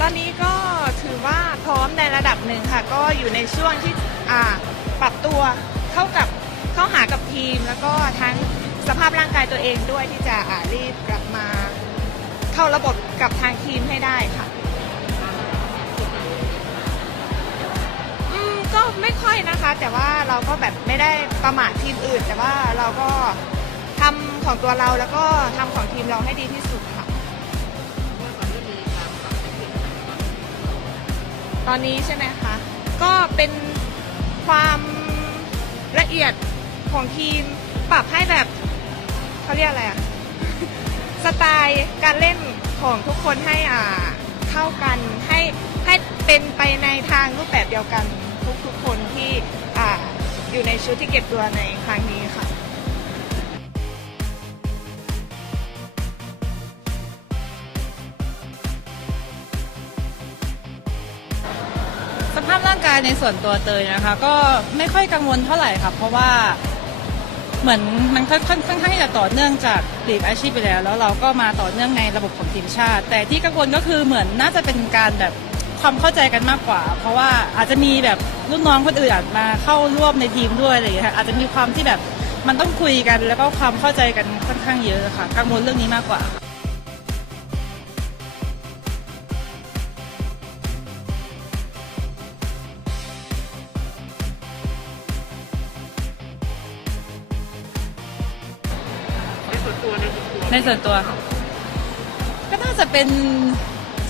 ตอนนี้ก็ถือว่าพร้อมในระดับหนึ่งค่ะ ก็อยู่ในช่วงที่อ่าปรับตัวเข้ากับเข้าหากับทีม แล้วก็ทั้งสภาพร่างกายตัวเองด้วยที่จะอ่ารีบกลับมา เข้าระบบกับทางทีมให้ได้ค่ะอืมก็ไม่ค่อยนะคะ แต่ว่าเราก็แบบไม่ได้ประมาททีมอื่น แต่ว่าเราก็ทำของตัวเราแล้วก็ทำของทีมเราให้ดีที่สุดค่ะ ตอนนี้ใช่ไหมคะ ก็เป็นความละเอียดของทีมปรับให้แบบเขาเรียกอะไรอะสไตล์การเล่นของทุกคนให้อ่าเข้ากันให้ให้เป็นไปในทางรูปแบบเดียวกันทุกทุกๆคนที่อ่าอยู่ในชุดที่เก็บตัวในครั้งนี้ค่ะ สภาพร่างกายในส่วนตัวเตยนะคะ ก็ไม่ค่อยกังวลเท่าไหร่ค่ะเพราะว่าเหมือนมันค่อนค่อนค่อนข้างที่จะต่อเนื่องจากลีกอาชีพไปแล้ว แล้วเราก็มาต่อเนื่องในระบบของทีมชาติ แต่ที่กังวลก็คือเหมือนน่าจะเป็นการแบบความเข้าใจกันมากกว่า เพราะว่าอาจจะมีแบบรุ่นน้องคนอื่นอาจมาเข้าร่วมในทีมด้วยอะไรอย่างเงี้ยค่ะอาจจะมีความที่แบบมันต้องคุยกันแล้วก็ความเข้าใจกันค่อนข้างเยอะค่ะ กังวลเรื่องนี้มากกว่า ในส่วนตัว ก็น่าจะเป็น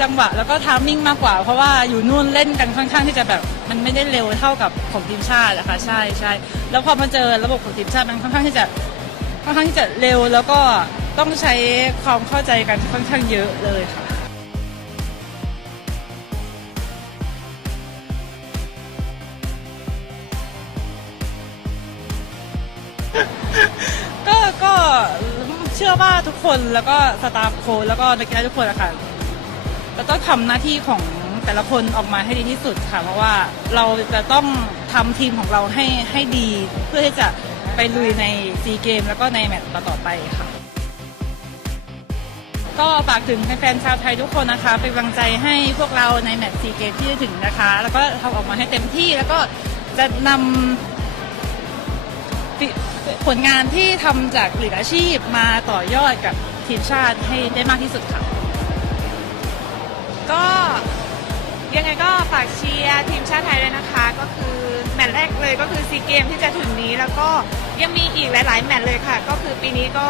จังหวะแล้วก็ทามมิ่งมากกว่า เพราะว่าอยู่นู่นเล่นกันค่อนข้างที่จะแบบมันไม่ได้เร็วเท่ากับของทีมชาติอะค่ะใช่ใช่แล้วพอมาเจอระบบของทีมชาติมันค่อนข้างที่จะค่อนข้างที่จะเร็วแล้วก็ต้องใช้ความเข้าใจกันค่อนข้างเยอะเลยค่ะก็ก็ เชื่อว่าทุกคนแล้วก็สตาฟโค้ชแล้วก็นักกีฬาทุกคนอะค่ะจะต้องทำหน้าที่ของแต่ละคนออกมาให้ดีที่สุดค่ะ เพราะว่าเราจะต้องทำทีมของเราให้ให้ดีเพื่อที่จะไปลุยในซีเกม แล้วก็ในแมตช์ต่อๆไปค่ะ ก็ฝากถึงแฟนๆชาวไทยทุกคนนะคะ เป็นกำลังใจให้พวกเราในแมตช์ซีเกมที่จะถึงนะคะ แล้วก็ทำออกมาให้เต็มที่แล้วก็จะนำ ผลงานที่ทำจากหลีกอาชีพมาต่อยอดกับทีมชาติให้ได้มากที่สุดค่ะ ก็ยังไงก็ฝากเชียร์ทีมชาติไทยด้วยนะคะ ก็คือแมตช์แรกเลยก็คือซีเกมที่จะถึงนี้แล้วก็ยังมีอีกหลาย ๆ แมตช์เลยค่ะ ก็คือปีนี้ก็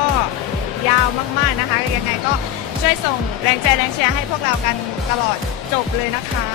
ยาวมาก ๆ นะคะ ยังไงก็ช่วยส่งแรงใจแรงเชียร์ให้พวกเรากันตลอดจบเลยนะคะ